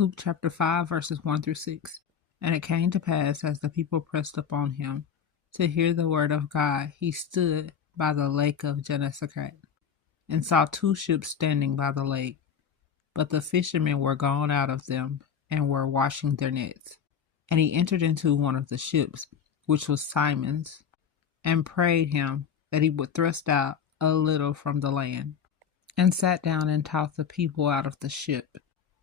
Luke chapter 5, verses 1 through 6. And it came to pass, as the people pressed upon him to hear the word of God, he stood by the lake of Gennesaret, and saw two ships standing by the lake. But the fishermen were gone out of them, and were washing their nets. And he entered into one of the ships, which was Simon's, and prayed him that he would thrust out a little from the land, and sat down and taught the people out of the ship.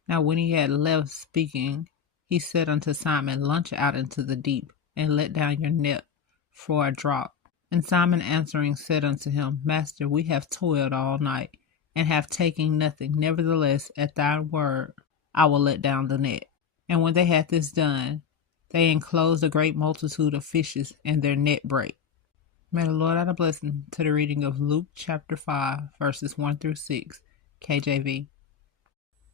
Now when he had left speaking, he said unto Simon, Launch out into the deep, and let down your net for a draught. And Simon answering said unto him, Master, we have toiled all night, and have taken nothing. Nevertheless, at thy word I will let down the net. And when they had this done, they enclosed a great multitude of fishes, and their net brake. May the Lord add a blessing to the reading of Luke chapter 5, verses 1 through 6, KJV.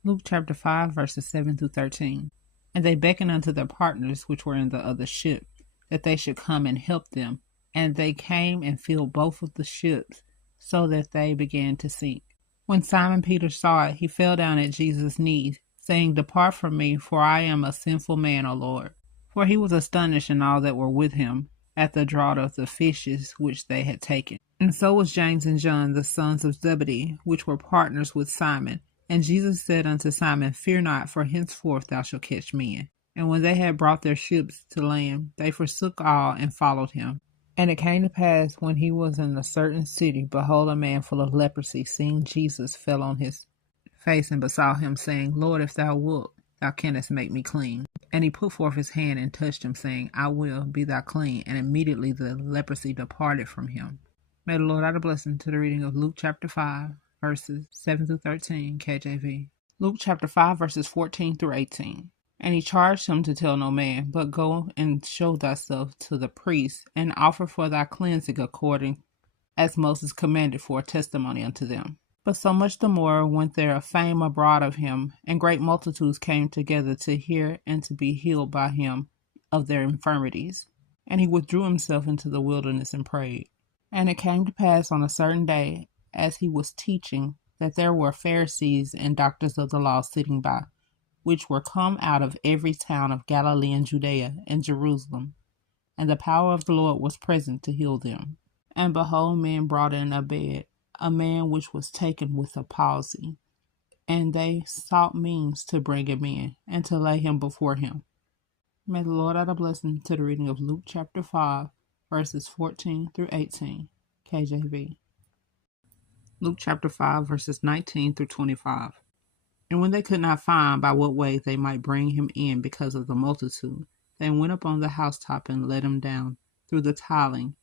Luke chapter 5, verses 7 through 13. And they beckoned unto their partners which were in the other ship, that they should come and help them. And they came and filled both of the ships, so that they began to sink. When Simon Peter saw it, he fell down at Jesus' knees, saying, Depart from me, for I am a sinful man, O Lord. For he was astonished, and all that were with him, at the draught of the fishes which they had taken. And so was James and John, the sons of Zebedee, which were partners with Simon. And Jesus said unto Simon, Fear not, for henceforth thou shalt catch men. And when they had brought their ships to land, they forsook all and followed him. And it came to pass, when he was in a certain city, behold, a man full of leprosy, seeing Jesus, fell on his face and besought him, saying, Lord, if thou wilt, thou canst make me clean. And he put forth his hand and touched him, saying, I will, be thou clean. And immediately the leprosy departed from him. May the Lord add a blessing to the reading of Luke chapter 5, verses 7 through 13, KJV. Luke chapter 5, verses 14 through 18. And he charged him to tell no man, but go and show thyself to the priest, and offer for thy cleansing according as Moses commanded, for a testimony unto them. But so much the more went there a fame abroad of him, and great multitudes came together to hear and to be healed by him of their infirmities. And he withdrew himself into the wilderness and prayed. And it came to pass on a certain day, as he was teaching, that there were Pharisees and doctors of the law sitting by, which were come out of every town of Galilee and Judea and Jerusalem. And the power of the Lord was present to heal them. And behold, men brought in a bed a man which was taken with a palsy. And they sought means to bring him in, and to lay him before him. May the Lord add a blessing to the reading of Luke chapter 5, verses 14 through 18, KJV. Luke chapter 5, verses 19 through 25. And when they could not find by what way they might bring him in because of the multitude, they went up on the housetop and let him down through the tiling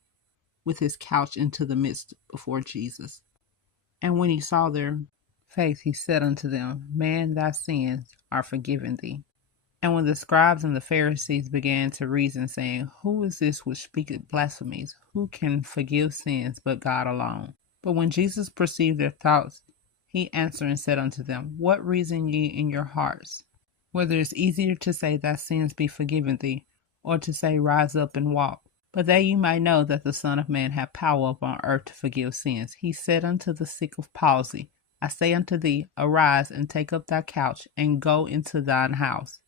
with his couch into the midst before Jesus. And when he saw their faith, he said unto them, Man, thy sins are forgiven thee. And when the scribes and the Pharisees began to reason, saying, Who is this which speaketh blasphemies? Who can forgive sins but God alone? But when Jesus perceived their thoughts, he answered and said unto them, What reason ye in your hearts? Whether it is easier to say, Thy sins be forgiven thee, or to say, Rise up and walk. But that ye might know that the Son of Man hath power upon earth to forgive sins, he said unto the sick of palsy, I say unto thee, Arise, and take up thy couch, and go into thine house.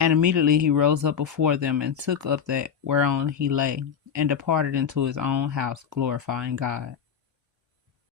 And immediately he rose up before them, and took up that whereon he lay, and departed into his own house, glorifying God.